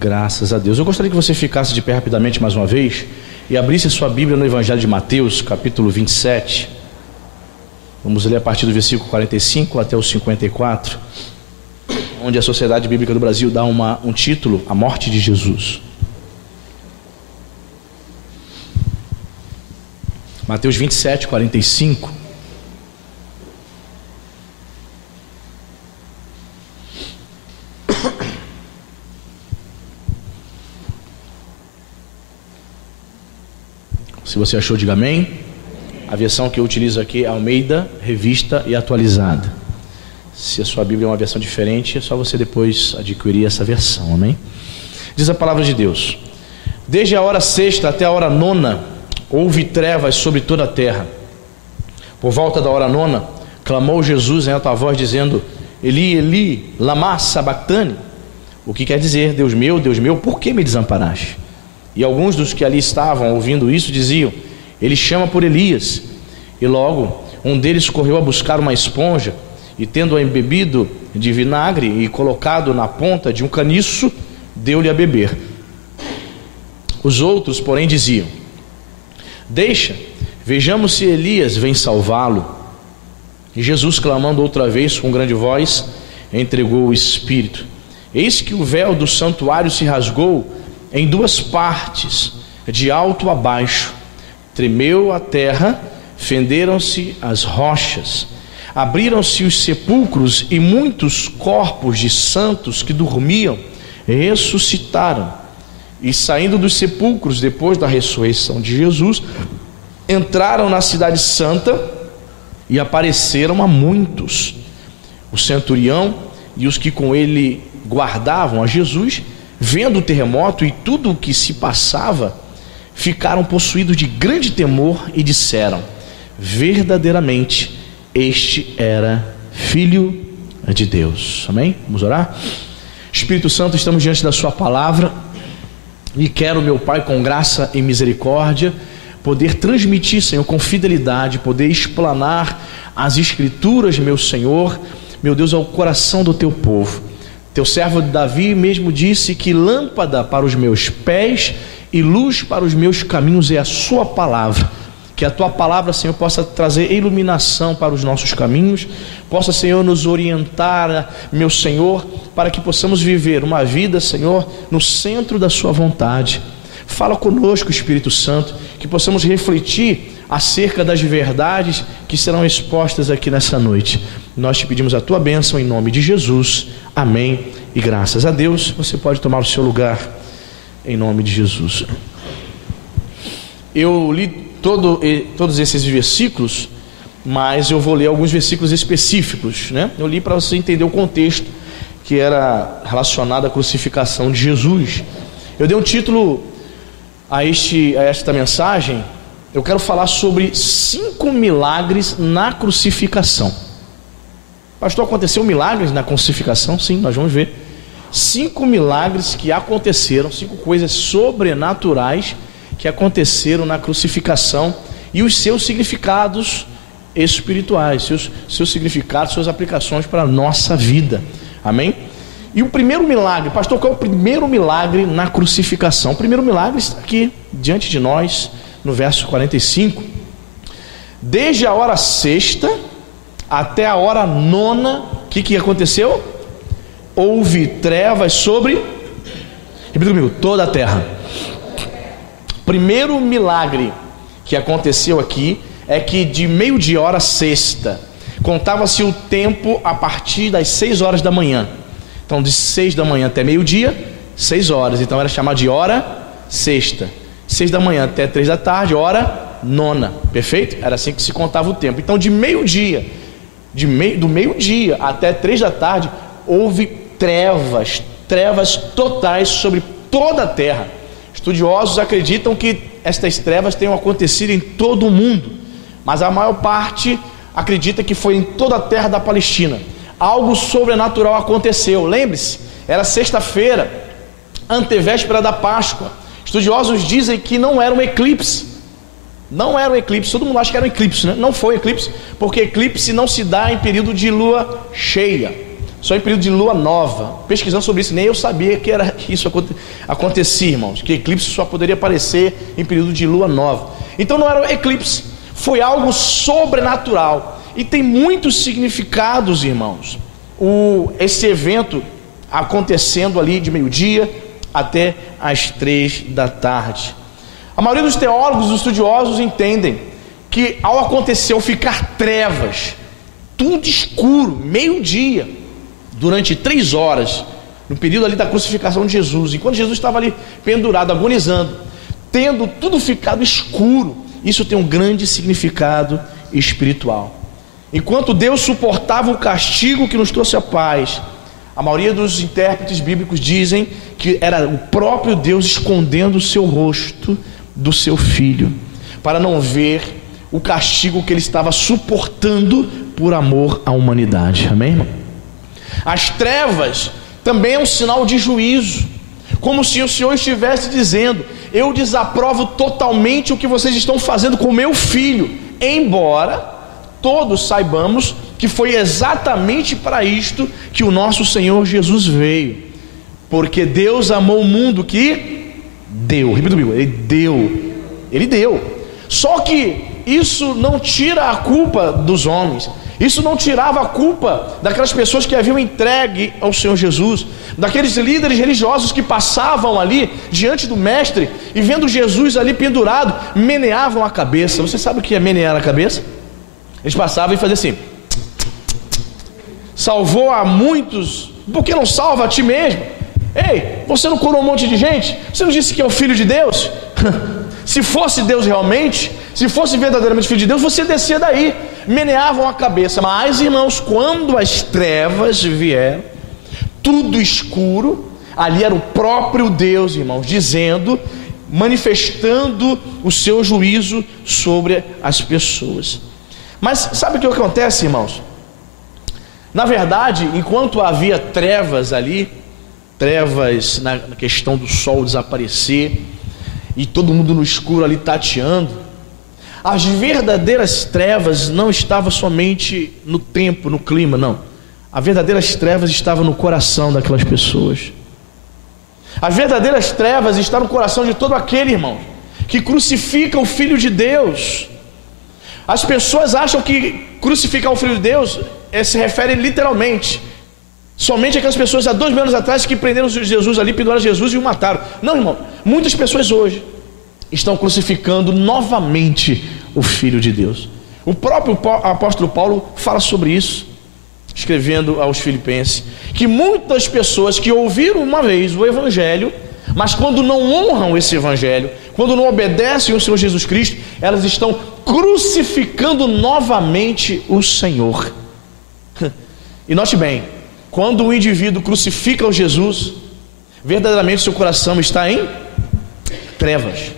Graças a Deus. Eu gostaria que você ficasse de pé rapidamente mais uma vez e abrisse a sua Bíblia no Evangelho de Mateus, capítulo 27. Vamos ler a partir do versículo 45 até o 54, onde a Sociedade Bíblica do Brasil dá um título: A Morte de Jesus. Mateus 27, 45. Se você achou, diga amém. A versão que eu utilizo aqui é Almeida, Revista e Atualizada. Se a sua Bíblia é uma versão diferente, é só você depois adquirir essa versão, amém? Diz a palavra de Deus: desde a hora sexta até a hora nona, houve trevas sobre toda a terra. Por volta da hora nona, clamou Jesus em alta voz, dizendo: Eli, Eli, lama sabactani? O que quer dizer: Deus meu, por que me desamparaste? E alguns dos que ali estavam ouvindo isso diziam: ele chama por Elias. E logo um deles correu a buscar uma esponja, e tendo-a embebido de vinagre e colocado na ponta de um caniço, deu-lhe a beber. Os outros, porém, diziam: deixa, vejamos se Elias vem salvá-lo. E Jesus, clamando outra vez com grande voz, entregou o Espírito. Eis que o véu do santuário se rasgou em duas partes, de alto a baixo. Tremeu a terra, fenderam-se as rochas, abriram-se os sepulcros, e muitos corpos de santos que dormiam ressuscitaram. E saindo dos sepulcros, depois da ressurreição de Jesus, entraram na cidade santa e apareceram a muitos. O centurião e os que com ele guardavam a Jesus, vendo o terremoto e tudo o que se passava, ficaram possuídos de grande temor e disseram: verdadeiramente este era Filho de Deus. Amém? Vamos orar? Espírito Santo, estamos diante da sua palavra e quero, meu Pai, com graça e misericórdia, poder transmitir, Senhor, com fidelidade, poder explanar as Escrituras, meu Senhor, meu Deus, ao coração do teu povo. Teu servo Davi mesmo disse que lâmpada para os meus pés e luz para os meus caminhos é a sua palavra. Que a tua palavra, Senhor, possa trazer iluminação para os nossos caminhos, possa, Senhor, nos orientar, meu Senhor, para que possamos viver uma vida, Senhor, no centro da sua vontade. Fala conosco, Espírito Santo, que possamos refletir acerca das verdades que serão expostas aqui nessa noite. Nós te pedimos a tua bênção em nome de Jesus. Amém e graças a Deus. Você pode tomar o seu lugar em nome de Jesus. Eu li todos esses versículos, mas eu vou ler alguns versículos específicos, né? Eu li para você entender o contexto que era relacionado à crucificação de Jesus. Eu dei um título a esta mensagem. Eu quero falar sobre 5 milagres na crucificação. Pastor, aconteceu milagres na crucificação? Sim, nós vamos ver 5 milagres que aconteceram, 5 coisas sobrenaturais que aconteceram na crucificação e os seus significados espirituais, seus significados, suas aplicações para a nossa vida. Amém? E o primeiro milagre, pastor, qual é o primeiro milagre na crucificação? O primeiro milagre está aqui diante de nós, no verso 45. Desde a hora sexta até a hora nona, o que aconteceu? Houve trevas sobre, repita comigo, toda a terra. Primeiro milagre que aconteceu aqui é que de meio-dia, hora sexta, contava-se o tempo a partir das 6 horas da manhã. Então de 6 da manhã até meio-dia, 6 horas, então era chamado de hora sexta. 6 da manhã até 3 da tarde, hora nona, perfeito? Era assim que se contava o tempo. Então de meio-dia, do meio-dia até 3 da tarde, houve trevas totais sobre toda a terra. Estudiosos acreditam que estas trevas tenham acontecido em todo o mundo, mas a maior parte acredita que foi em toda a terra da Palestina. Algo sobrenatural aconteceu. Lembre-se, era sexta-feira, antevéspera da Páscoa. Estudiosos dizem que não era um eclipse. Não era um eclipse. Todo mundo acha que era um eclipse, né? Não foi eclipse, porque eclipse não se dá em período de lua cheia. só em período de lua nova. Pesquisando sobre isso, nem eu sabia que era isso acontecia, irmãos, que eclipse só poderia aparecer em período de lua nova. Então não era um eclipse, foi algo sobrenatural, e tem muitos significados, irmãos, esse evento acontecendo ali de meio-dia até as 3 da tarde. A maioria dos teólogos, dos estudiosos entendem que ao acontecer, ao ficar trevas, tudo escuro, meio-dia, durante 3 horas, no período ali da crucificação de Jesus, enquanto Jesus estava ali pendurado, agonizando, tendo tudo ficado escuro, isso tem um grande significado espiritual. Enquanto Deus suportava o castigo que nos trouxe a paz, a maioria dos intérpretes bíblicos dizem que era o próprio Deus escondendo o seu rosto do seu filho, para não ver o castigo que ele estava suportando por amor à humanidade. Amém, irmão? As trevas também é um sinal de juízo, como se o Senhor estivesse dizendo: eu desaprovo totalmente o que vocês estão fazendo com o meu filho, embora todos saibamos que foi exatamente para isto que o nosso Senhor Jesus veio, porque Deus amou o mundo que deu, repita comigo, Ele deu, só que isso não tira a culpa dos homens, isso não tirava a culpa daquelas pessoas que haviam entregue ao Senhor Jesus, daqueles líderes religiosos que passavam ali diante do mestre e vendo Jesus ali pendurado, meneavam a cabeça. Você sabe o que é menear a cabeça? Eles passavam e faziam assim: salvou a muitos, por que não salva a ti mesmo? Ei, você não curou um monte de gente? Você não disse que é o Filho de Deus? Se fosse Deus realmente, se fosse verdadeiramente Filho de Deus, você descia daí. Meneavam a cabeça. Mas, irmãos, quando as trevas vieram, tudo escuro, ali era o próprio Deus, irmãos, dizendo, manifestando o seu juízo sobre as pessoas. Mas sabe o que acontece, irmãos? Na verdade, enquanto havia trevas ali, trevas na questão do sol desaparecer, e todo mundo no escuro ali tateando, as verdadeiras trevas não estavam somente no tempo, no clima, não. As verdadeiras trevas estavam no coração daquelas pessoas. As verdadeiras trevas estão no coração de todo aquele, irmão, que crucifica o Filho de Deus. As pessoas acham que crucificar o Filho de Deus se refere literalmente somente aquelas pessoas há 2 mil anos atrás que prenderam Jesus ali, penduraram Jesus e o mataram. Não, irmão, muitas pessoas hoje estão crucificando novamente o Filho de Deus. O próprio apóstolo Paulo fala sobre isso, escrevendo aos Filipenses, que muitas pessoas que ouviram uma vez o Evangelho, mas quando não honram esse Evangelho, quando não obedecem ao Senhor Jesus Cristo, elas estão crucificando novamente o Senhor. E note bem, quando o indivíduo crucifica o Jesus, verdadeiramente seu coração está em trevas.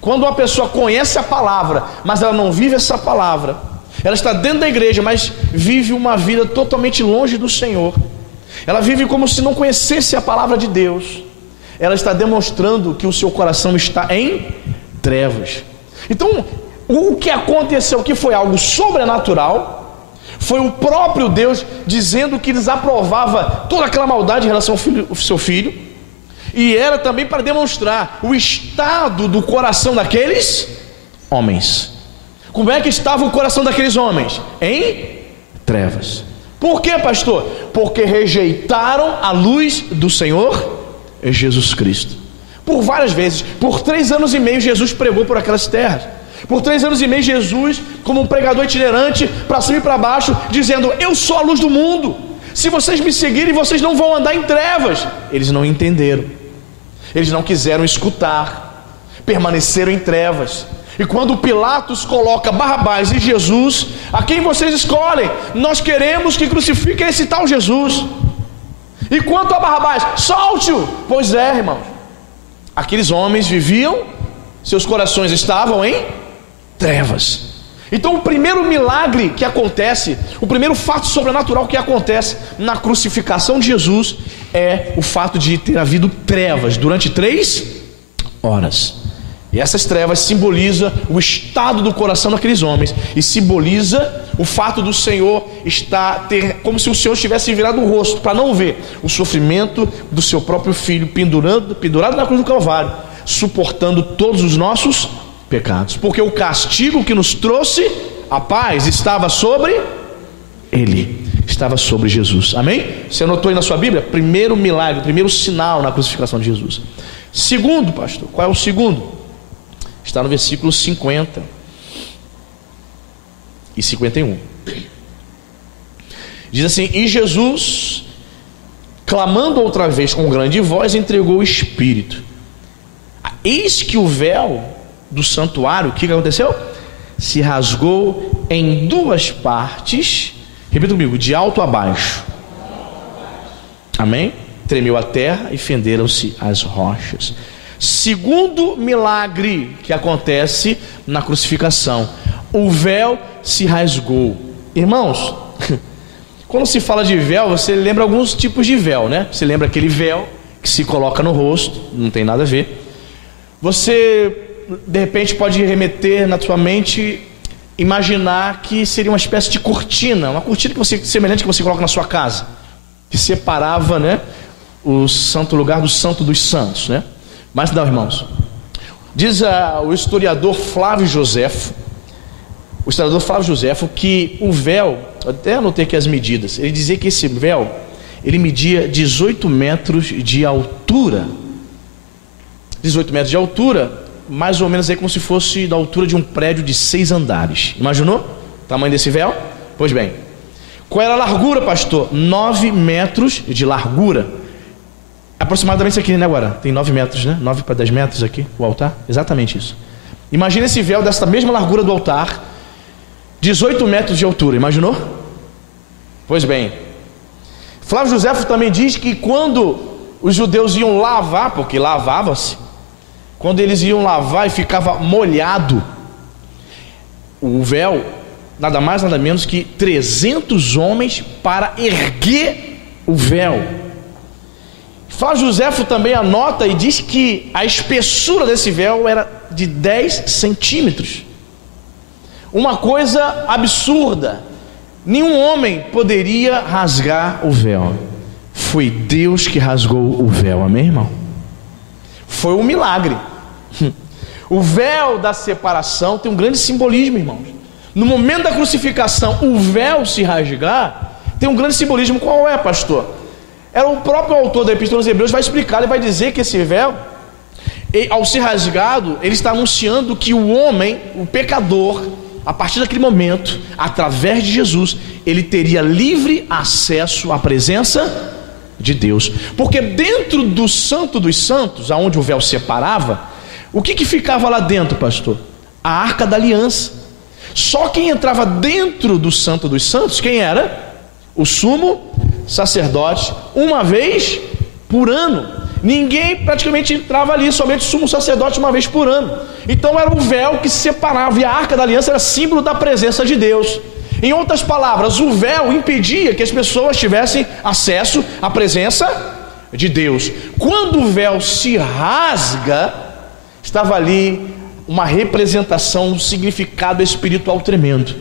Quando uma pessoa conhece a palavra, mas ela não vive essa palavra, ela está dentro da igreja, mas vive uma vida totalmente longe do Senhor, ela vive como se não conhecesse a palavra de Deus, ela está demonstrando que o seu coração está em trevas. Então, o que aconteceu, que foi algo sobrenatural, foi o próprio Deus dizendo que desaprovava toda aquela maldade em relação ao seu filho, e era também para demonstrar o estado do coração daqueles homens. Como é que estava o coração daqueles homens? Em trevas. Por quê, pastor? Porque rejeitaram a luz do Senhor Jesus Cristo. Por várias vezes, por 3 anos e meio Jesus pregou por aquelas terras. Por 3 anos e meio Jesus, como um pregador itinerante, para cima e para baixo, dizendo: eu sou a luz do mundo, se vocês me seguirem, vocês não vão andar em trevas. Eles não entenderam, eles não quiseram escutar, permaneceram em trevas. E quando Pilatos coloca Barrabás e Jesus, a quem vocês escolhem? Nós queremos que crucifiquem esse tal Jesus. E quanto a Barrabás, solte-o. Pois é, irmãos, aqueles homens viviam, seus corações estavam em trevas. Então o primeiro milagre que acontece, o primeiro fato sobrenatural que acontece na crucificação de Jesus, é o fato de ter havido trevas durante 3 horas. E essas trevas simboliza o estado do coração daqueles homens, e simboliza o fato do Senhor como se o Senhor tivesse virado o rosto para não ver o sofrimento do seu próprio filho pendurado na cruz do Calvário, suportando todos os nossos pecados, porque o castigo que nos trouxe a paz estava sobre ele, estava sobre Jesus. Amém? Você anotou aí na sua Bíblia? Primeiro milagre, primeiro sinal na crucificação de Jesus. Segundo, pastor, qual é o segundo? Está no versículo 50 e 51. Diz assim: e Jesus, clamando outra vez com grande voz, entregou o Espírito. Eis que o véu do santuário, o que aconteceu? Se rasgou em duas partes. Repita comigo: de alto a baixo. Amém? Tremeu a terra e fenderam-se as rochas. Segundo milagre que acontece na crucificação: o véu se rasgou. Irmãos, quando se fala de véu, você lembra alguns tipos de véu, né? Você lembra aquele véu que se coloca no rosto, não tem nada a ver. Você, de repente, pode remeter na sua mente, imaginar que seria uma espécie de cortina, uma cortina semelhante que você coloca na sua casa, que separava, né, o santo lugar do santo dos santos, né? Mas não, irmãos, diz o historiador Flávio Joséfo, que o véu, até anotei aqui as medidas, ele dizia que esse véu, ele media 18 metros de altura. 18 metros de altura, mais ou menos aí como se fosse da altura de um prédio de 6 andares. Imaginou o tamanho desse véu? Pois bem, qual era a largura, pastor? 9 metros de largura. Aproximadamente isso aqui, né, agora? Tem 9 metros, né? 9 para 10 metros aqui, o altar. Exatamente isso. Imagina esse véu dessa mesma largura do altar, 18 metros de altura. Imaginou? Pois bem, Flávio Joséfo também diz que quando os judeus iam lavar, porque lavava-se, quando eles iam lavar e ficava molhado, o véu, nada mais nada menos que 300 homens para erguer o véu. Flávio Joséfo também anota e diz que a espessura desse véu era de 10 centímetros. Uma coisa absurda. Nenhum homem poderia rasgar o véu. Foi Deus que rasgou o véu, amém, irmão? Foi um milagre. O véu da separação tem um grande simbolismo, irmãos. No momento da crucificação, o véu se rasgar tem um grande simbolismo. Qual é, pastor? Era o próprio autor da Epístola aos Hebreus vai explicar, ele vai dizer que esse véu, ao ser rasgado, ele está anunciando que o homem, o pecador, a partir daquele momento, através de Jesus, ele teria livre acesso à presença de Deus. Porque dentro do Santo dos Santos, aonde o véu separava, o que ficava lá dentro, pastor? A Arca da Aliança. Só quem entrava dentro do Santo dos Santos, quem era? O sumo sacerdote, uma vez por ano. Ninguém praticamente entrava ali, somente o sumo sacerdote uma vez por ano. Então era o véu que separava, e a Arca da Aliança era símbolo da presença de Deus. Em outras palavras, o véu impedia que as pessoas tivessem acesso à presença de Deus. Quando o véu se rasga, estava ali uma representação, um significado espiritual tremendo.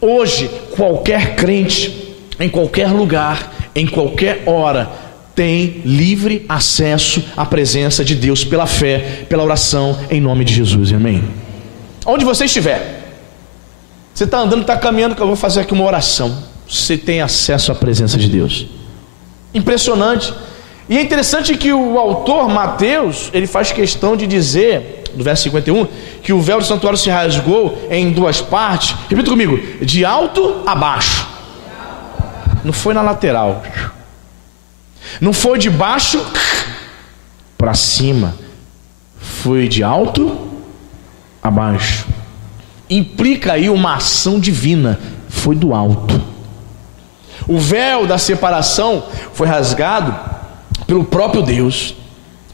Hoje, qualquer crente, em qualquer lugar, em qualquer hora, tem livre acesso à presença de Deus pela fé, pela oração, em nome de Jesus, amém? Onde você estiver, você está andando, está caminhando, que eu vou fazer aqui uma oração, você tem acesso à presença de Deus. Impressionante. E é interessante que o autor Mateus, ele faz questão de dizer, do verso 51, que o véu do santuário se rasgou em duas partes. Repita comigo: de alto a baixo. Não foi na lateral, não foi de baixo para cima, foi de alto a baixo. Implica aí uma ação divina, foi do alto. O véu da separação foi rasgado pelo próprio Deus.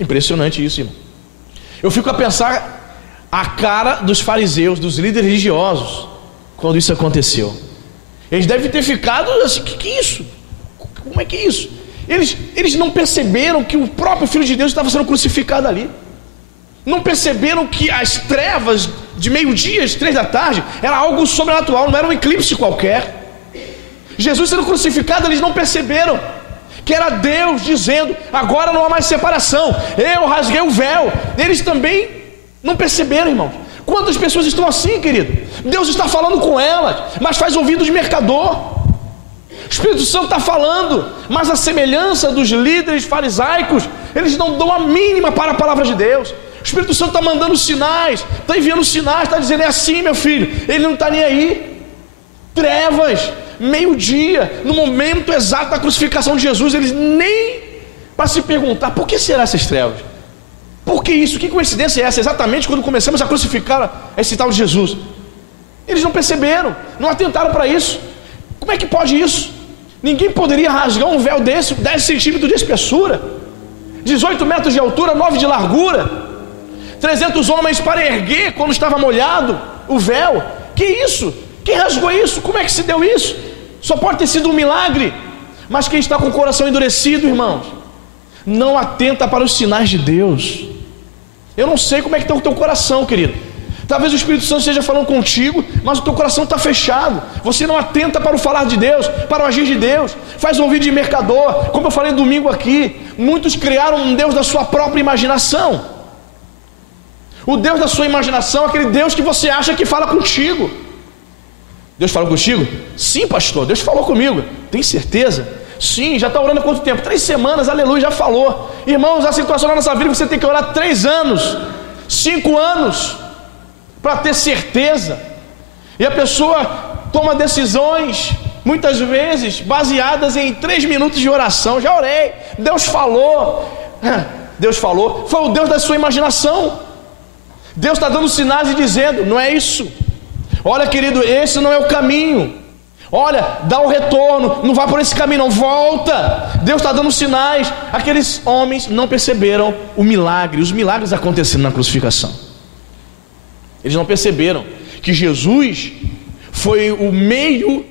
Impressionante isso, irmão. Eu fico a pensar a cara dos fariseus, dos líderes religiosos, quando isso aconteceu. Eles devem ter ficado assim: que é isso? Como é que é isso? Eles não perceberam que o próprio Filho de Deus estava sendo crucificado ali. Não perceberam que as trevas de meio-dia, às 3 da tarde, era algo sobrenatural, não era um eclipse qualquer. Jesus sendo crucificado, eles não perceberam que era Deus dizendo: agora não há mais separação, eu rasguei o véu. Eles também não perceberam, irmãos. Quantas pessoas estão assim, querido? Deus está falando com elas, mas faz ouvidos de mercador. O Espírito Santo está falando, mas a semelhança dos líderes farisaicos, eles não dão a mínima para a palavra de Deus. O Espírito Santo está mandando sinais, está enviando sinais, está dizendo: é assim, meu filho. Ele não está nem aí. Trevas, meio-dia, no momento exato da crucificação de Jesus, eles nem para se perguntar: por que será essas trevas? Por que isso? Que coincidência é essa? Exatamente quando começamos a crucificar esse tal de Jesus. Eles não perceberam, não atentaram para isso. Como é que pode isso? Ninguém poderia rasgar um véu desse, 10 centímetros de espessura, 18 metros de altura, 9 de largura, 300 homens para erguer quando estava molhado o véu. Que isso? Quem rasgou isso? Como é que se deu isso? Só pode ter sido um milagre. Mas quem está com o coração endurecido, irmãos, não atenta para os sinais de Deus. Eu não sei como é que está o teu coração, querido. Talvez o Espírito Santo esteja falando contigo, mas o teu coração está fechado. Você não atenta para o falar de Deus, para o agir de Deus. Faz ouvido de mercador. Como eu falei domingo aqui, muitos criaram um Deus da sua própria imaginação. O Deus da sua imaginação é aquele Deus que você acha que fala contigo. Deus falou contigo? Sim, pastor, Deus falou comigo. Tem certeza? Sim. Já está orando há quanto tempo? 3 semanas, aleluia, já falou. Irmãos, a situação na nossa vida que você tem que orar 3 anos, 5 anos, para ter certeza. E a pessoa toma decisões, muitas vezes, baseadas em 3 minutos de oração. Já orei, Deus falou. Deus falou, foi o Deus da sua imaginação. Deus está dando sinais e dizendo: não é isso. Olha, querido, esse não é o caminho. Olha, dá o retorno, não vá por esse caminho, não, volta. Deus está dando sinais. Aqueles homens não perceberam o milagre, os milagres acontecendo na crucificação. Eles não perceberam que Jesus foi o meio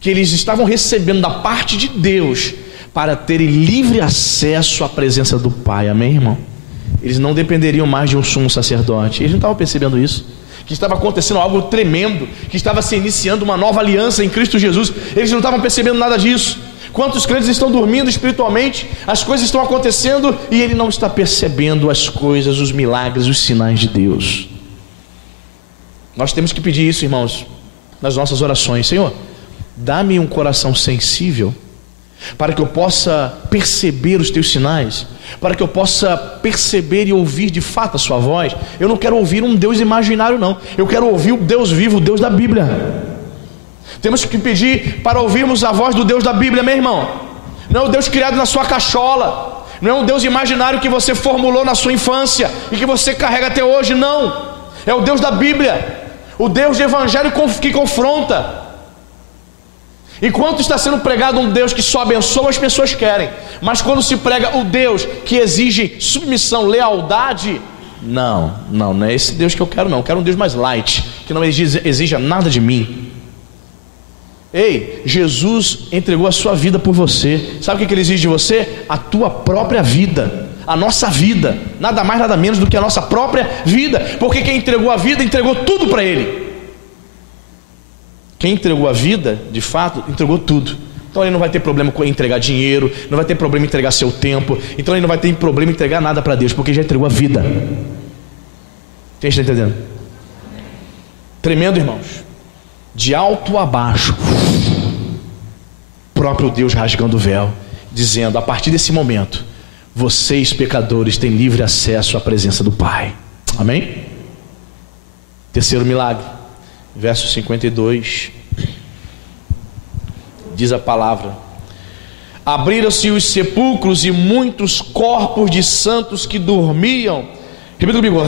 que eles estavam recebendo da parte de Deus para terem livre acesso à presença do Pai. Amém, irmão? Eles não dependeriam mais de um sumo sacerdote. Eles não estavam percebendo isso, que estava acontecendo algo tremendo, que estava se iniciando uma nova aliança em Cristo Jesus. Eles não estavam percebendo nada disso. Quantos crentes estão dormindo espiritualmente, as coisas estão acontecendo e ele não está percebendo as coisas, os milagres, os sinais de Deus. Nós temos que pedir isso, irmãos, nas nossas orações: Senhor, dá-me um coração sensível, para que eu possa perceber os teus sinais, para que eu possa perceber e ouvir de fato a sua voz. Eu não quero ouvir um Deus imaginário, não. Eu quero ouvir o Deus vivo, o Deus da Bíblia. Temos que pedir para ouvirmos a voz do Deus da Bíblia, meu irmão. Não é o Deus criado na sua cachola, não é um Deus imaginário que você formulou na sua infância e que você carrega até hoje, não. É o Deus da Bíblia, o Deus de evangelho que confronta. Enquanto está sendo pregado um Deus que só abençoa, as pessoas querem. Mas quando se prega o Deus que exige submissão, lealdade, não é esse Deus que eu quero, não. Eu quero um Deus mais light, que não exija nada de mim. Ei, Jesus entregou a sua vida por você. Sabe o que ele exige de você? A tua própria vida, a nossa vida. Nada mais, nada menos do que a nossa própria vida. Porque quem entregou a vida, entregou tudo para ele. Quem entregou a vida, de fato, entregou tudo. Então ele não vai ter problema com entregar dinheiro, não vai ter problema em entregar seu tempo. Então ele não vai ter problema em entregar nada para Deus, porque já entregou a vida. Quem está entendendo? Tremendo, irmãos. De alto a baixo, próprio Deus rasgando o véu, dizendo: a partir desse momento, vocês pecadores têm livre acesso à presença do Pai. Amém? Terceiro milagre, verso 52, diz a palavra: abriram-se os sepulcros e muitos corpos de santos que dormiam, repita comigo,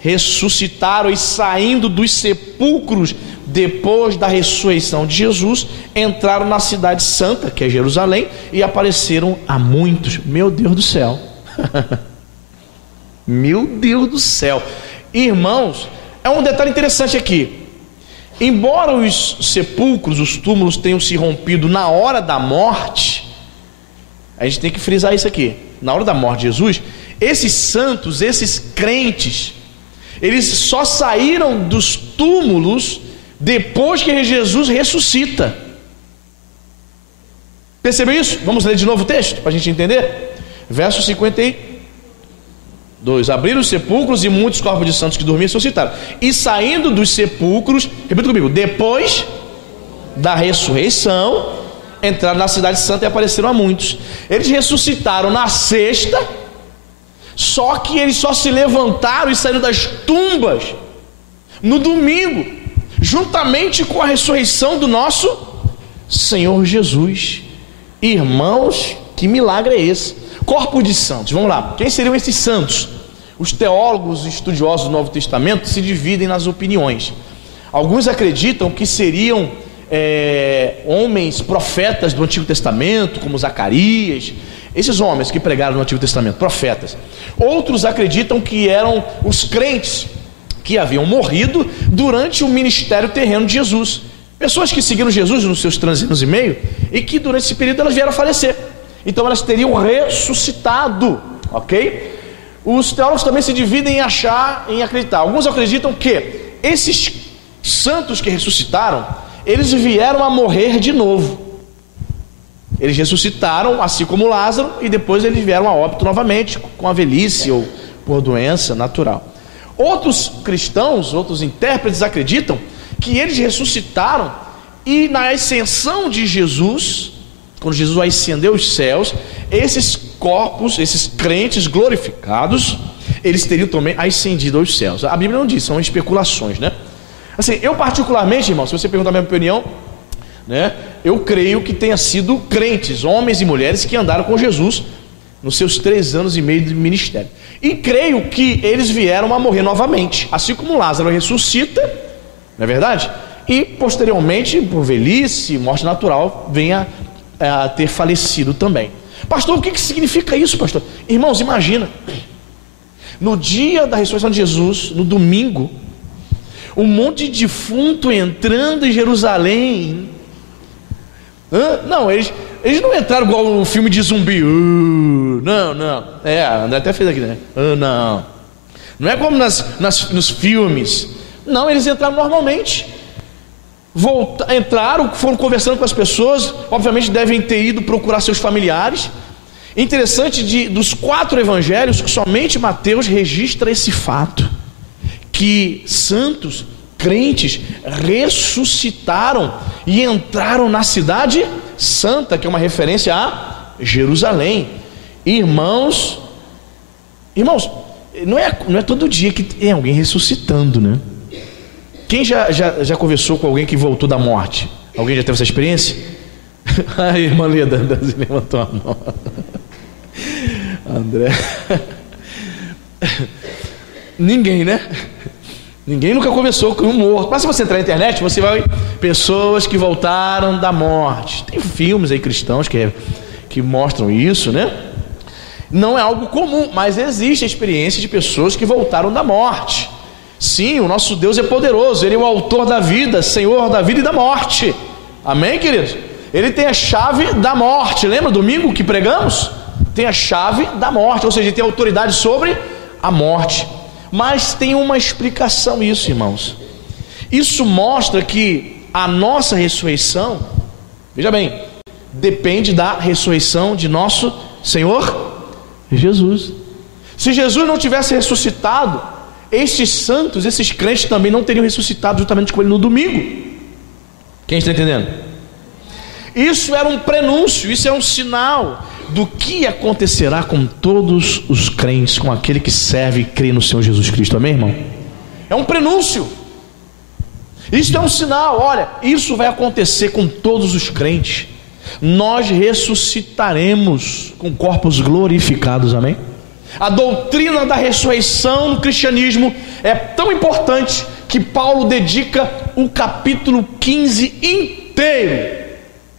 ressuscitaram, e saindo dos sepulcros depois da ressurreição de Jesus, entraram na cidade santa, que é Jerusalém, e apareceram a muitos. Meu Deus do céu. Meu Deus do céu. Irmãos, é um detalhe interessante aqui. Embora os sepulcros, os túmulos tenham se rompido na hora da morte, a gente tem que frisar isso aqui. Na hora da morte de Jesus, esses santos, esses crentes, eles só saíram dos túmulos depois que Jesus ressuscita. Percebeu isso? Vamos ler de novo o texto para a gente entender. Verso 52: abriram os sepulcros e muitos corpos de santos que dormiam ressuscitaram. E saindo dos sepulcros, repita comigo, depois da ressurreição, entraram na cidade santa e apareceram a muitos. Eles ressuscitaram na sexta, só que eles só se levantaram e saíram das tumbas no domingo, juntamente com a ressurreição do nosso Senhor Jesus. Irmãos, que milagre é esse? Corpos de santos, vamos lá. Quem seriam esses santos? Os teólogos estudiosos do Novo Testamento se dividem nas opiniões. Alguns acreditam que seriam homens profetas do Antigo Testamento, como Zacarias, esses homens que pregaram no Antigo Testamento, profetas. Outros acreditam que eram os crentes que haviam morrido durante o ministério terreno de Jesus, pessoas que seguiram Jesus nos seus 3 anos e meio e que durante esse período elas vieram a falecer, então elas teriam ressuscitado, ok? Os teólogos também se dividem em acreditar. Alguns acreditam que esses santos que ressuscitaram, eles vieram a morrer de novo. Eles ressuscitaram, assim como Lázaro, e depois eles vieram a óbito novamente, com a velhice ou por doença natural. Outros cristãos, outros intérpretes acreditam que eles ressuscitaram e na ascensão de Jesus, quando Jesus ascendeu aos céus, esses corpos, esses crentes glorificados, eles teriam também ascendido aos céus. A Bíblia não diz, são especulações, né? Assim, eu particularmente, irmão, se você perguntar a minha opinião, né, eu creio que tenha sido crentes, homens e mulheres que andaram com Jesus nos seus 3 anos e meio de ministério, e creio que eles vieram a morrer novamente, assim como Lázaro ressuscita, não é verdade? E posteriormente, por velhice, morte natural, venha a ter falecido também. Pastor, o que significa isso, pastor? Irmãos, imagina, no dia da ressurreição de Jesus, no domingo, um monte de defunto entrando em Jerusalém. Não, eles não entraram igual um filme de zumbi. Não. André até fez aqui, né? Não é como nos filmes. Não, eles entraram normalmente. Entraram, foram conversando com as pessoas. Obviamente devem ter ido procurar seus familiares. Interessante, dos 4 evangelhos, somente Mateus registra esse fato, que santos, crentes, ressuscitaram e entraram na cidade santa, que é uma referência a Jerusalém. Irmãos, não é todo dia que tem alguém ressuscitando, né? Quem já conversou com alguém que voltou da morte? Alguém já teve essa experiência? A irmã Leda levantou a mão. André. Ninguém, né? Ninguém nunca conversou com um morto. Mas se você entrar na internet, você vai ver pessoas que voltaram da morte. Tem filmes aí cristãos que mostram isso, né? Não é algo comum, mas existe a experiência de pessoas que voltaram da morte. Sim, o nosso Deus é poderoso. Ele é o autor da vida, Senhor da vida e da morte. Amém, queridos? Ele tem a chave da morte. Lembra domingo que pregamos? Tem a chave da morte, ou seja, ele tem autoridade sobre a morte. Mas tem uma explicação isso, irmãos. Isso mostra que a nossa ressurreição, veja bem, depende da ressurreição de nosso Senhor Jesus. Se Jesus não tivesse ressuscitado, estes santos, esses crentes também não teriam ressuscitado juntamente com ele no domingo. Quem está entendendo? Isso era um prenúncio, isso é um sinal do que acontecerá com todos os crentes, com aquele que serve e crê no Senhor Jesus Cristo. Amém, irmão? É um prenúncio. Isso é um sinal. Olha, isso vai acontecer com todos os crentes. Nós ressuscitaremos com corpos glorificados. Amém? A doutrina da ressurreição no cristianismo é tão importante que Paulo dedica o capítulo 15 inteiro,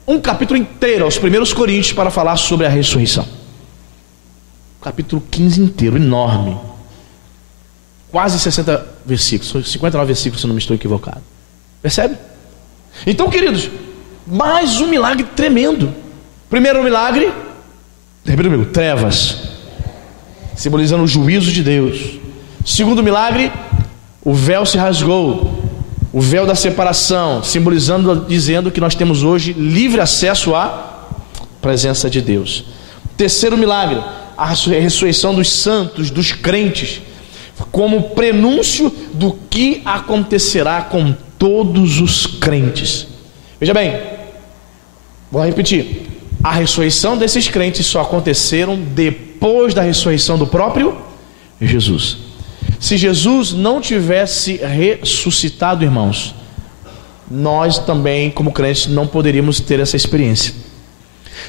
um capítulo inteiro aos 1 Coríntios para falar sobre a ressurreição. Capítulo 15 inteiro, enorme, quase 60 versículos, 59 versículos se não me estou equivocado. Percebe? Então, queridos, mais um milagre tremendo. Primeiro milagre, repita comigo, trevas. simbolizando o juízo de Deus. Segundo milagre, o véu se rasgou, o véu da separação, simbolizando, dizendo que nós temos hoje livre acesso à presença de Deus. Terceiro milagre, a ressurreição dos santos, dos crentes, como prenúncio do que acontecerá com todos os crentes. Veja bem, vou repetir, a ressurreição desses crentes só aconteceram depois da ressurreição do próprio Jesus. Se Jesus não tivesse ressuscitado, irmãos, nós também, como crentes, não poderíamos ter essa experiência.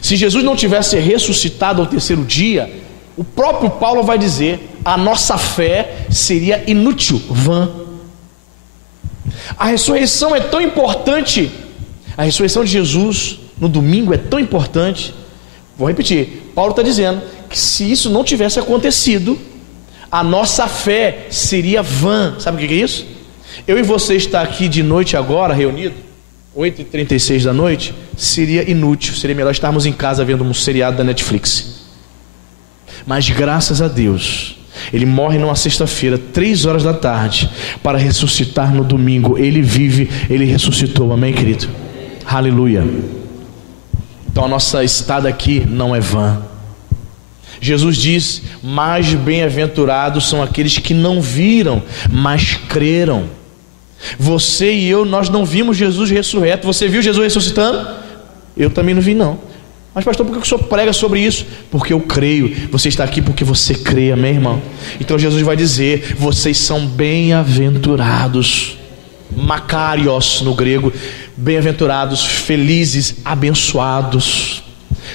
Se Jesus não tivesse ressuscitado ao terceiro dia, o próprio Paulo vai dizer, a nossa fé seria inútil, vã. A ressurreição é tão importante, a ressurreição de Jesus no domingo é tão importante. Vou repetir, Paulo está dizendo que se isso não tivesse acontecido, a nossa fé seria vã. Sabe o que é isso? Eu e você estar aqui de noite agora, reunido, 8h36 da noite, seria inútil, seria melhor estarmos em casa vendo um seriado da Netflix. Mas graças a Deus, Ele morre numa sexta-feira, 3 horas da tarde, para ressuscitar no domingo. Ele vive, Ele ressuscitou, amém, querido? Aleluia. Então a nossa estada aqui não é vã. Jesus diz, mais bem-aventurados são aqueles que não viram, mas creram. Você e eu, nós não vimos Jesus ressurreto. Você viu Jesus ressuscitando? Eu também não vi, não. Mas pastor, por que o senhor prega sobre isso? Porque eu creio. Você está aqui porque você crê, amém, irmão? Então Jesus vai dizer, vocês são bem-aventurados, makarios no grego, bem-aventurados, felizes, abençoados.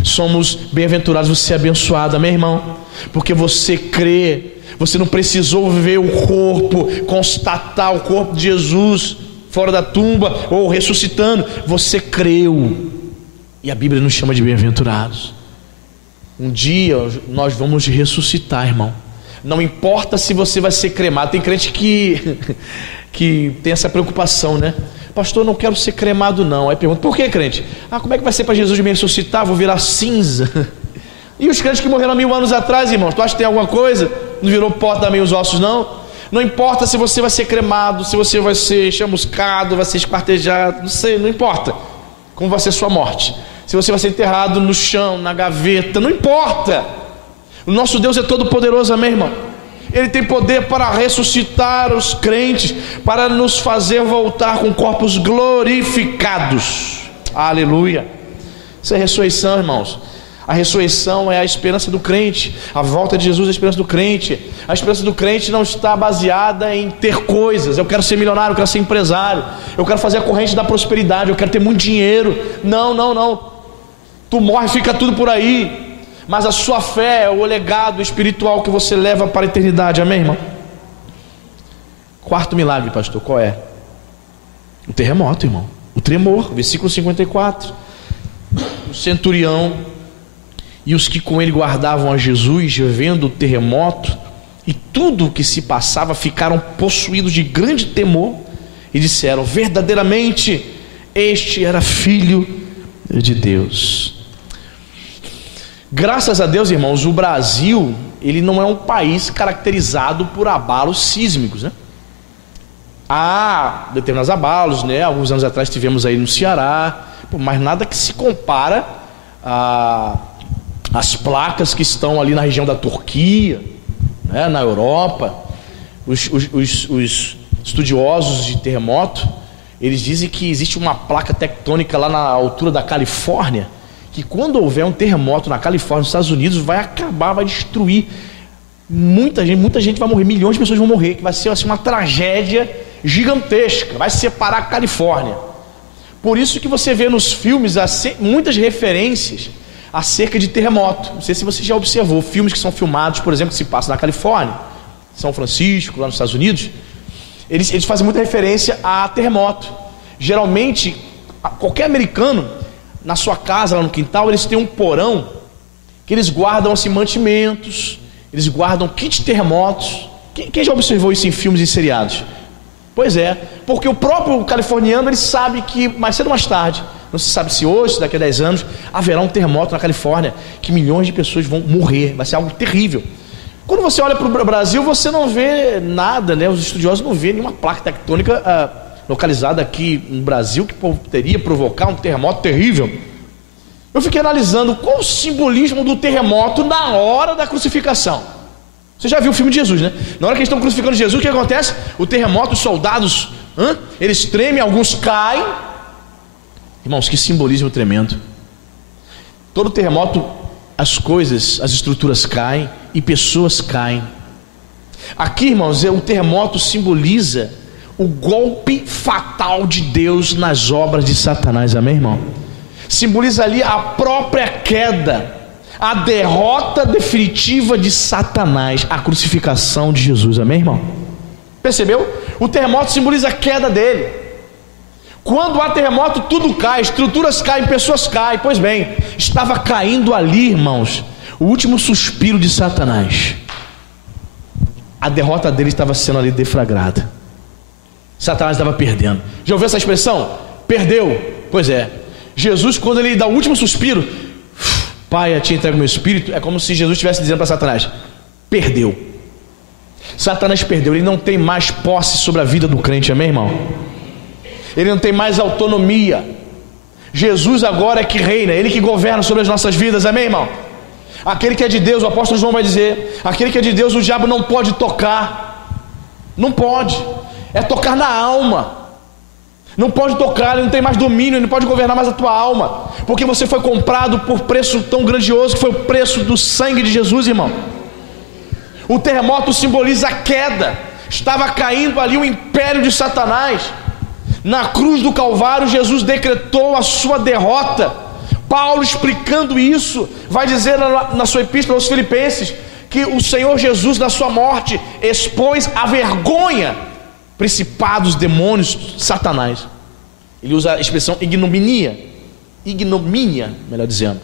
Somos bem-aventurados, você é abençoado, amém, irmão? Porque você crê. Você não precisou ver o corpo, constatar o corpo de Jesus fora da tumba ou ressuscitando. Você creu. E a Bíblia nos chama de bem-aventurados. Um dia nós vamos ressuscitar, irmão. Não importa se você vai ser cremado. Tem crente que tem essa preocupação, né? Pastor, não quero ser cremado não. Aí pergunta, por que, crente? Como é que vai ser para Jesus me ressuscitar? Vou virar cinza. E os crentes que morreram há 1000 anos atrás, irmãos, tu acha que tem alguma coisa? Não virou pó também os ossos, não? Não importa se você vai ser cremado, se você vai ser chamuscado, vai ser esquartejado, não sei, não importa como vai ser sua morte. Se você vai ser enterrado no chão, na gaveta, não importa. O nosso Deus é todo poderoso, amém, irmão? Ele tem poder para ressuscitar os crentes, para nos fazer voltar com corpos glorificados. Aleluia. Isso é ressurreição, irmãos. A ressurreição é a esperança do crente. A volta de Jesus é a esperança do crente. A esperança do crente não está baseada em ter coisas. Eu quero ser milionário, eu quero ser empresário, eu quero fazer a corrente da prosperidade, eu quero ter muito dinheiro. Não, não, não. Tu morre e fica tudo por aí. Mas a sua fé é o legado espiritual que você leva para a eternidade, amém, irmão? Quarto milagre, pastor, qual é? O terremoto, irmão. O tremor, versículo 54. O centurião e os que com ele guardavam a Jesus, vendo o terremoto e tudo o que se passava, ficaram possuídos de grande temor e disseram, verdadeiramente este era filho de Deus. Graças a Deus, irmãos, o Brasil, ele não é um país caracterizado por abalos sísmicos, né? Há determinados abalos, né? Alguns anos atrás tivemos aí no Ceará, mas nada que se compara às placas que estão ali na região da Turquia, né? Na Europa. Os estudiosos de terremoto, eles dizem que existe uma placa tectônica lá na altura da Califórnia, que quando houver um terremoto na Califórnia, nos Estados Unidos, vai acabar, vai destruir muita gente vai morrer, milhões de pessoas vão morrer, que vai ser assim, uma tragédia gigantesca, vai separar a Califórnia. Por isso que você vê nos filmes muitas referências acerca de terremoto. Não sei se você já observou filmes que são filmados, por exemplo, que se passam na Califórnia, São Francisco, lá nos Estados Unidos, eles fazem muita referência a terremoto. Geralmente, qualquer americano, na sua casa, lá no quintal, eles têm um porão que eles guardam assim, mantimentos, eles guardam kit terremotos. Quem já observou isso em filmes e seriados? Pois é, porque o próprio californiano, ele sabe que mais cedo ou mais tarde, não se sabe se hoje, se daqui a 10 anos, haverá um terremoto na Califórnia, que milhões de pessoas vão morrer, vai ser algo terrível. Quando você olha para o Brasil, você não vê nada, né? Os estudiosos não vê nenhuma placa tectônica localizada aqui no Brasil que poderia provocar um terremoto terrível. Eu fiquei analisando qual o simbolismo do terremoto na hora da crucificação. Você já viu o filme de Jesus, né? Na hora que eles estão crucificando Jesus, o que acontece? O terremoto, os soldados, eles tremem, alguns caem. Irmãos, que simbolismo tremendo. Todo terremoto, as coisas, as estruturas caem e pessoas caem. Aqui, irmãos, o terremoto simboliza o golpe fatal de Deus nas obras de Satanás, amém, irmão? Simboliza ali a própria queda, a derrota definitiva de Satanás, a crucificação de Jesus, amém, irmão? Percebeu? O terremoto simboliza a queda dele. Quando há terremoto, tudo cai, estruturas caem, pessoas caem. Pois bem, estava caindo ali, irmãos, o último suspiro de Satanás. A derrota dele estava sendo ali deflagrada. Satanás estava perdendo. Já ouviu essa expressão? Perdeu. Pois é. Jesus, quando ele dá o último suspiro, Pai, eu te entrego meu espírito, é como se Jesus estivesse dizendo para Satanás: perdeu. Satanás perdeu, ele não tem mais posse sobre a vida do crente, amém, irmão? Ele não tem mais autonomia. Jesus agora é que reina, ele que governa sobre as nossas vidas, amém, irmão? Aquele que é de Deus, o apóstolo João vai dizer, aquele que é de Deus, o diabo não pode tocar. Não pode. É tocar na alma. Não pode tocar, ele não tem mais domínio, ele não pode governar mais a tua alma, porque você foi comprado por preço tão grandioso que foi o preço do sangue de Jesus, irmão. O terremoto simboliza a queda. Estava caindo ali o império de Satanás. Na cruz do Calvário, Jesus decretou a sua derrota. Paulo, explicando isso, vai dizer na sua epístola aos Filipenses que o Senhor Jesus, na sua morte, expôs a vergonha principados, demônios, Satanás. Ele usa a expressão ignomínia, melhor dizendo,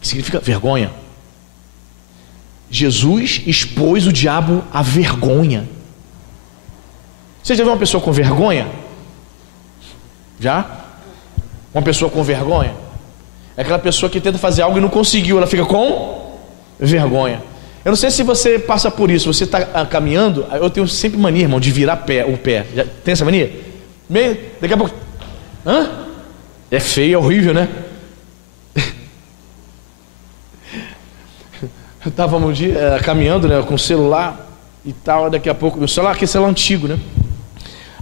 que significa vergonha. Jesus expôs o diabo à vergonha. Você já viu uma pessoa com vergonha? Já? Uma pessoa com vergonha é aquela pessoa que tenta fazer algo e não conseguiu, ela fica com vergonha. Eu não sei se você passa por isso. Você está caminhando, eu tenho sempre mania, irmão, de virar o pé. Já tem essa mania? Daqui a pouco, é feio, é horrível, né? Eu estava um dia caminhando, né, com o celular e tal, daqui a pouco, meu celular, aquele celular antigo, né?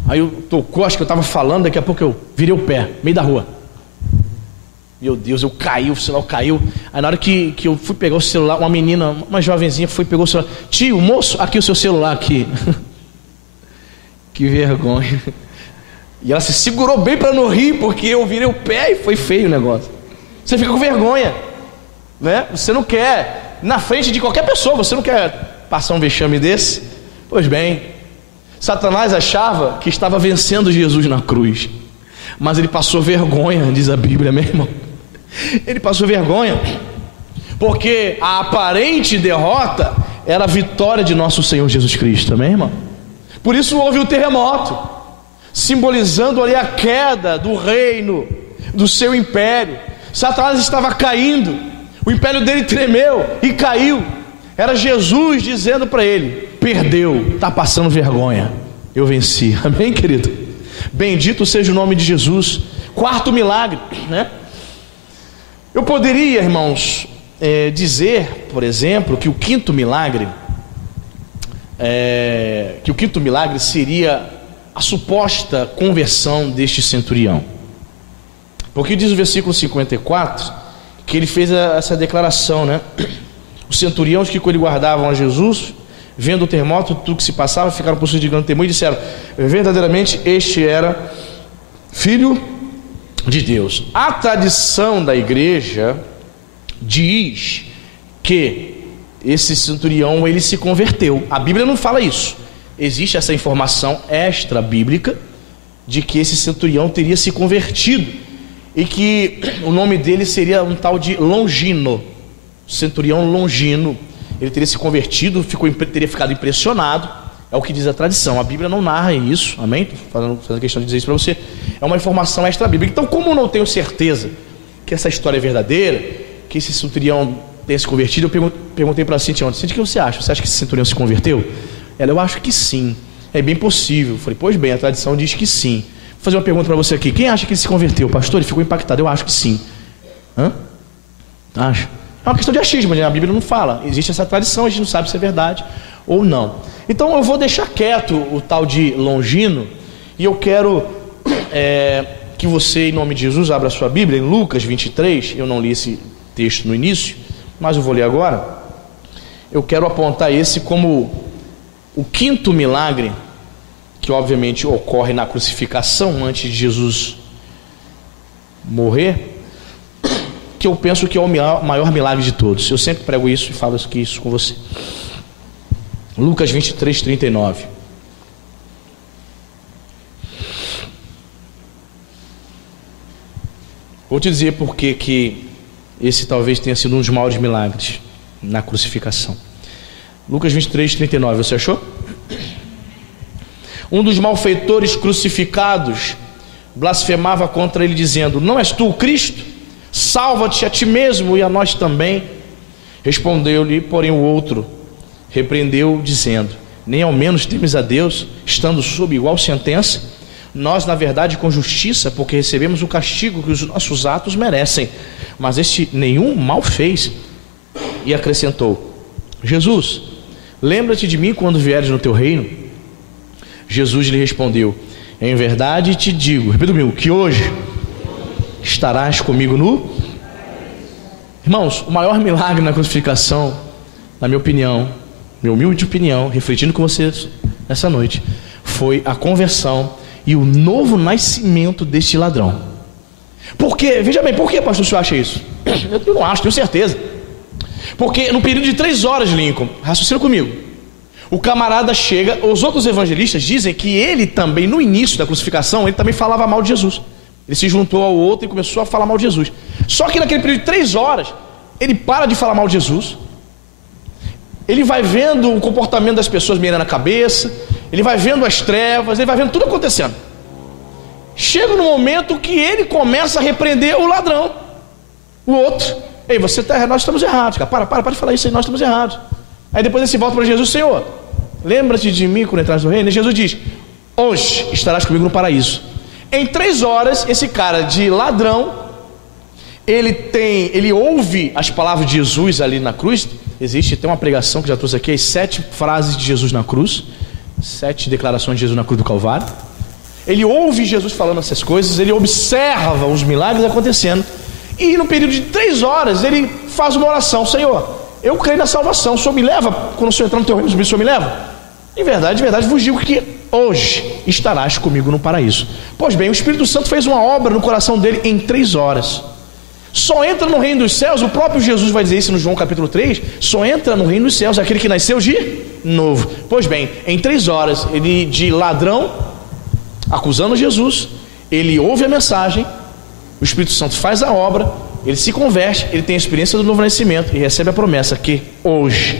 Aí eu tocou, acho que eu estava falando, daqui a pouco eu virei o pé, meio da rua. Meu Deus, eu caí, o celular caiu. Aí na hora que eu fui pegar o celular, uma menina, uma jovenzinha, foi e pegou o celular. Tio, moço, aqui o seu celular aqui. Que vergonha. E ela se segurou bem para não rir, porque eu virei o pé e foi feio o negócio. Você fica com vergonha, né? Você não quer, na frente de qualquer pessoa, você não quer passar um vexame desse. Pois bem, Satanás achava que estava vencendo Jesus na cruz, mas ele passou vergonha, diz a Bíblia, meu irmão. Ele passou vergonha, porque a aparente derrota era a vitória de nosso Senhor Jesus Cristo, amém, irmão? Por isso houve o terremoto, simbolizando ali a queda do reino, do seu império. Satanás estava caindo, o império dele tremeu e caiu. Era Jesus dizendo para ele: perdeu, está passando vergonha, eu venci, amém, querido? Bendito seja o nome de Jesus. Quarto milagre, né? Eu poderia, irmãos, dizer, por exemplo, que o quinto milagre seria a suposta conversão deste centurião, porque diz o versículo 54 que ele fez essa declaração, né? Os centuriões que com ele guardavam a Jesus, vendo o terremoto, tudo que se passava, ficaram possuídos de grande temor e disseram: verdadeiramente este era filho de Deus. A tradição da igreja diz que esse centurião, ele se converteu. A Bíblia não fala isso. Existe essa informação extra bíblica de que esse centurião teria se convertido e que o nome dele seria um tal de Longino, centurião Longino. Ele teria se convertido, teria ficado impressionado. É o que diz a tradição. A Bíblia não narra isso, amém? Estou fazendo questão de dizer isso para você. É uma informação extra bíblica. Então, como eu não tenho certeza que essa história é verdadeira, que esse centurião tenha se convertido. Eu perguntei para a Cintia ontem: Cintia, o que você acha? Você acha que esse centurião se converteu? Ela: eu acho que sim, é bem possível. Eu falei: pois bem, a tradição diz que sim. Vou fazer uma pergunta para você aqui: quem acha que ele se converteu? Pastor, ele ficou impactado. Eu acho que sim. Hã? Acho. É uma questão de achismo, né? A Bíblia não fala. Existe essa tradição, a gente não sabe se é verdade ou não. Então eu vou deixar quieto o tal de Longino, e eu quero que você, em nome de Jesus, abra a sua Bíblia em Lucas 23. Eu não li esse texto no início, mas eu vou ler agora. Eu quero apontar esse como o quinto milagre, que obviamente ocorre na crucificação, antes de Jesus morrer, que eu penso que é o maior milagre de todos. Eu sempre prego isso e falo isso com você. Lucas 23, 39. Vou te dizer por que esse talvez tenha sido um dos maiores milagres na crucificação. Lucas 23, 39, você achou? Um dos malfeitores crucificados blasfemava contra ele, dizendo: não és tu o Cristo? Salva-te a ti mesmo e a nós também. Respondeu-lhe, porém, o outro repreendeu, dizendo: nem ao menos temes a Deus, estando sob igual sentença? Nós, na verdade, com justiça, porque recebemos o castigo que os nossos atos merecem, mas este nenhum mal fez. E acrescentou: Jesus, lembra-te de mim quando vieres no teu reino. Jesus lhe respondeu: em verdade te digo, repita comigo, que hoje estarás comigo no... Irmãos, o maior milagre na crucificação, na minha opinião, minha humilde opinião, refletindo com vocês nessa noite, foi a conversão e o novo nascimento deste ladrão. Por quê? Veja bem, por que, pastor, o senhor acha isso? Eu não acho, tenho certeza. Porque no período de 3 horas, Lincoln, raciocina comigo, o camarada chega. Os outros evangelistas dizem que ele também, no início da crucificação, ele também falava mal de Jesus. Ele se juntou ao outro e começou a falar mal de Jesus. Só que naquele período de 3 horas, ele para de falar mal de Jesus. Ele vai vendo o comportamento das pessoas mirando a cabeça, ele vai vendo as trevas, ele vai vendo tudo acontecendo. Chega no momento que ele começa a repreender o ladrão, o outro. Ei, você está errado, nós estamos errados, cara. Para de falar isso aí, nós estamos errados. Aí depois ele se volta para Jesus: Senhor, lembra-te de mim quando entrares no reino? E Jesus diz: hoje estarás comigo no paraíso. Em 3 horas, esse cara de ladrão, ele ouve as palavras de Jesus ali na cruz. Tem uma pregação que já trouxe aqui, as 7 frases de Jesus na cruz, 7 declarações de Jesus na cruz do Calvário. Ele ouve Jesus falando essas coisas, ele observa os milagres acontecendo, e no período de 3 horas ele faz uma oração: Senhor, eu creio na salvação, o Senhor me leva, quando o Senhor entrar no teu reino, o Senhor me leva? De verdade, vos digo que hoje estarás comigo no paraíso. Pois bem, o Espírito Santo fez uma obra no coração dele em 3 horas. Só entra no reino dos céus, o próprio Jesus vai dizer isso no João capítulo 3, só entra no reino dos céus aquele que nasceu de novo. Pois bem, em 3 horas, ele de ladrão, acusando Jesus, ele ouve a mensagem, o Espírito Santo faz a obra, ele se converte, ele tem a experiência do novo nascimento e recebe a promessa que hoje,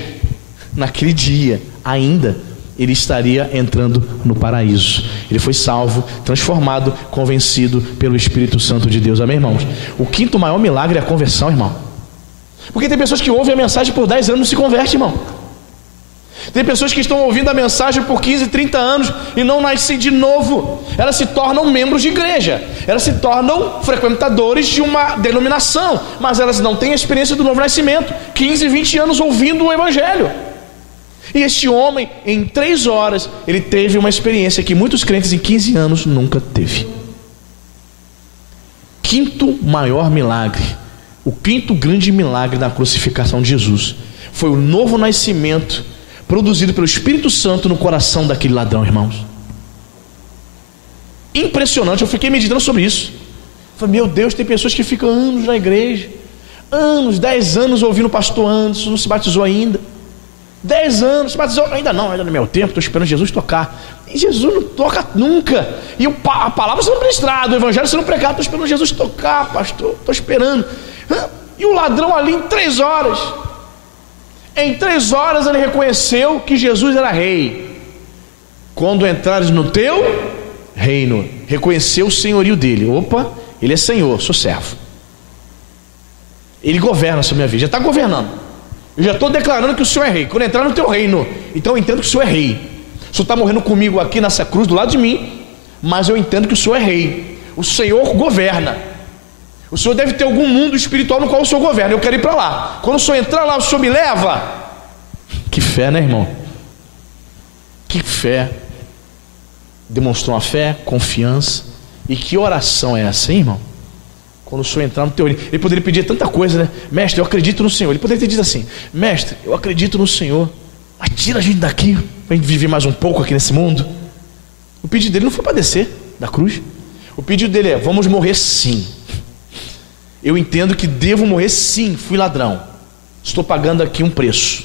naquele dia ainda, ele estaria entrando no paraíso. Ele foi salvo, transformado, convencido pelo Espírito Santo de Deus. Amém, irmãos? O quinto maior milagre é a conversão, irmão. Porque tem pessoas que ouvem a mensagem por 10 anos e não se convertem, irmão. Tem pessoas que estão ouvindo a mensagem por 15, 30 anos e não nascem de novo. Elas se tornam membros de igreja, elas se tornam frequentadores de uma denominação, mas elas não têm a experiência do novo nascimento. 15, 20 anos ouvindo o Evangelho. E este homem, em 3 horas, ele teve uma experiência que muitos crentes em 15 anos nunca teve. Quinto maior milagre, o quinto grande milagre da crucificação de Jesus, foi o novo nascimento produzido pelo Espírito Santo no coração daquele ladrão, irmãos. Impressionante, eu fiquei meditando sobre isso. Falei: meu Deus, tem pessoas que ficam anos na igreja, 10 anos ouvindo o pastor Anderson, não se batizou ainda. 10 anos, se batizou, ainda não é meu tempo, estou esperando Jesus tocar. E Jesus não toca nunca. E a palavra sendo ministrada, o evangelho sendo pregado, estou esperando Jesus tocar, pastor, estou esperando. E o ladrão ali em 3 horas. Em 3 horas ele reconheceu que Jesus era rei. Quando entrares no teu reino, reconheceu o senhorio dele. Opa, ele é senhor, sou servo. Ele governa sobre a minha vida, já está governando. Eu já estou declarando que o Senhor é rei. Quando eu entrar no teu reino, então eu entendo que o Senhor é rei. O Senhor está morrendo comigo aqui nessa cruz do lado de mim, mas eu entendo que o Senhor é rei. O Senhor governa. O Senhor deve ter algum mundo espiritual no qual o Senhor governa. Eu quero ir para lá. Quando o Senhor entrar lá, o Senhor me leva. Que fé, né, irmão? Que fé. Demonstrou uma fé, confiança. E que oração é essa, hein, irmão? Quando o Senhor entrar no teu reino. Ele poderia pedir tanta coisa, né? Mestre, eu acredito no Senhor. Ele poderia ter dito assim: mestre, eu acredito no Senhor, mas tira a gente daqui, para a gente viver mais um pouco aqui nesse mundo. O pedido dele não foi para descer da cruz. O pedido dele é: vamos morrer sim. Eu entendo que devo morrer sim. Fui ladrão, estou pagando aqui um preço,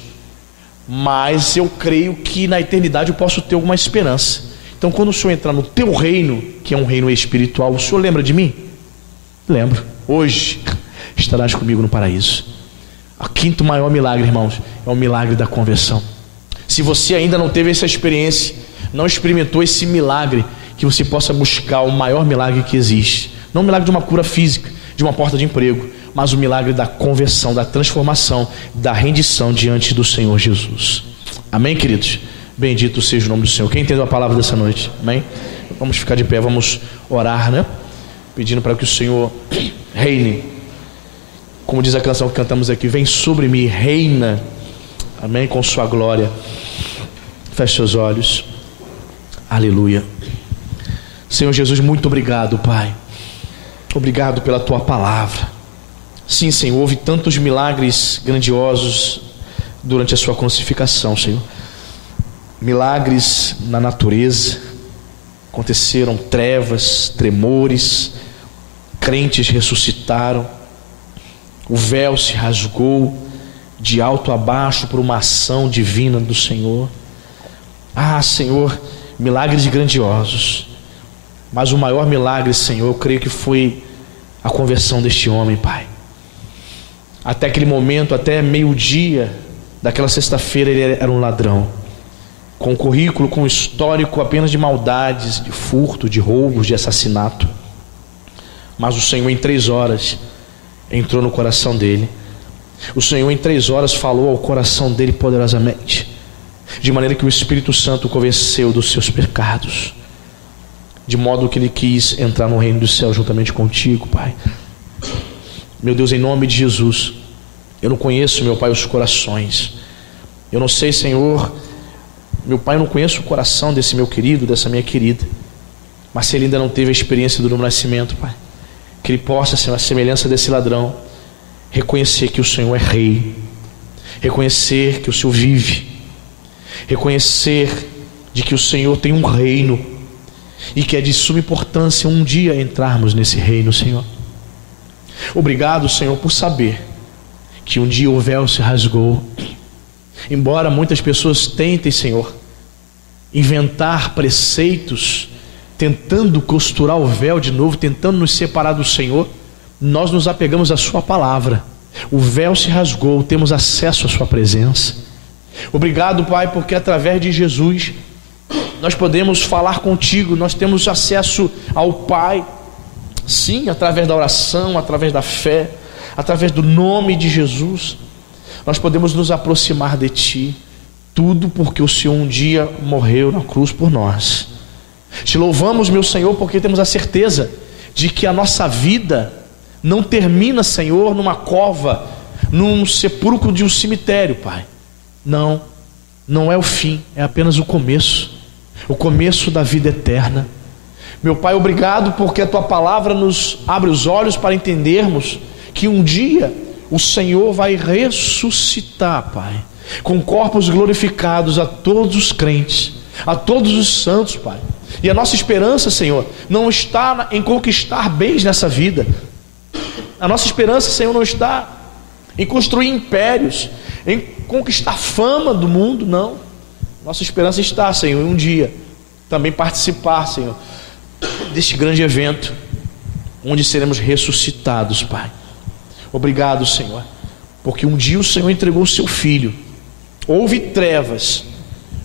mas eu creio que na eternidade eu posso ter alguma esperança. Então quando o Senhor entrar no teu reino, que é um reino espiritual, o Senhor lembra de mim? Lembro. Hoje estarás comigo no paraíso. O quinto maior milagre, irmãos, é o milagre da conversão. Se você ainda não teve essa experiência, não experimentou esse milagre, que você possa buscar o maior milagre que existe. Não o milagre de uma cura física, de uma porta de emprego, mas o milagre da conversão, da transformação, da rendição diante do Senhor Jesus. Amém, queridos? Bendito seja o nome do Senhor. Quem entendeu a palavra dessa noite? Amém? Vamos ficar de pé, vamos orar, né? Pedindo para que o Senhor reine. Como diz a canção que cantamos aqui: vem sobre mim, reina. Amém? Com sua glória. Feche seus olhos. Aleluia. Senhor Jesus, muito obrigado, Pai. Obrigado pela tua palavra. Sim, Senhor, houve tantos milagres grandiosos durante a sua crucificação, Senhor. Milagres na natureza. Aconteceram trevas, tremores. Crentes ressuscitaram. O véu se rasgou de alto a baixo por uma ação divina do Senhor. Ah, Senhor, milagres grandiosos. Mas o maior milagre, Senhor, eu creio que foi a conversão deste homem, Pai. Até aquele momento, até meio-dia daquela sexta-feira, ele era um ladrão, com um currículo, com um histórico apenas de maldades, de furto, de roubos, de assassinato. Mas o Senhor em 3 horas entrou no coração dele. O Senhor em 3 horas falou ao coração dele poderosamente, de maneira que o Espírito Santo o convenceu dos seus pecados, de modo que ele quis entrar no reino do céu juntamente contigo, Pai. Meu Deus, em nome de Jesus, eu não conheço, meu Pai, os corações. Eu não sei, Senhor, meu Pai, eu não conheço o coração desse meu querido, dessa minha querida. Mas se ele ainda não teve a experiência do novo nascimento, Pai, que ele possa, Senhor, a semelhança desse ladrão, reconhecer que o Senhor é rei, reconhecer que o Senhor vive, reconhecer de que o Senhor tem um reino e que é de suma importância um dia entrarmos nesse reino, Senhor. Obrigado, Senhor, por saber que um dia o véu se rasgou. Embora muitas pessoas tentem, Senhor, inventar preceitos, tentando costurar o véu de novo, tentando nos separar do Senhor, nós nos apegamos à sua palavra. O véu se rasgou, temos acesso à sua presença. Obrigado, Pai, porque através de Jesus nós podemos falar contigo, nós temos acesso ao Pai. Sim, através da oração, através da fé, através do nome de Jesus, nós podemos nos aproximar de Ti. Tudo porque o Senhor um dia morreu na cruz por nós. Te louvamos, meu Senhor, porque temos a certeza de que a nossa vida não termina, Senhor, numa cova, num sepulcro de um cemitério, Pai. Não, não é o fim, é apenas o começo da vida eterna. Meu Pai, obrigado porque a Tua palavra nos abre os olhos para entendermos que um dia o Senhor vai ressuscitar, Pai, com corpos glorificados a todos os crentes, a todos os santos, Pai. E a nossa esperança, Senhor, não está em conquistar bens nessa vida. A nossa esperança, Senhor, não está em construir impérios, em conquistar fama do mundo, não. Nossa esperança está, Senhor, em um dia também participar, Senhor, deste grande evento, onde seremos ressuscitados, Pai. Obrigado, Senhor, porque um dia o Senhor entregou o seu Filho. Houve trevas,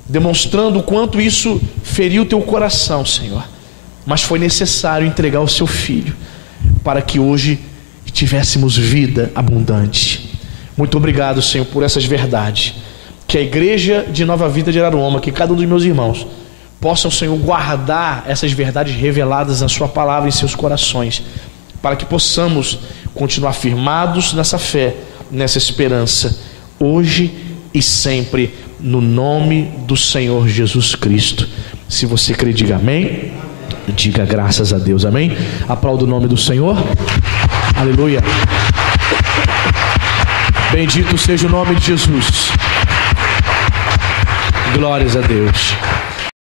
demonstrando o quanto isso feriu o teu coração, Senhor, mas foi necessário entregar o seu Filho, para que hoje e tivéssemos vida abundante. Muito obrigado, Senhor, por essas verdades. Que a igreja de Nova Vida de Araruama, que cada um dos meus irmãos possam, Senhor, guardar essas verdades reveladas na sua palavra em seus corações, para que possamos continuar firmados nessa fé, nessa esperança, hoje e sempre, no nome do Senhor Jesus Cristo. Se você crê, diga amém. Diga graças a Deus, amém. Aplauda o nome do Senhor. Aleluia. Bendito seja o nome de Jesus. Glórias a Deus.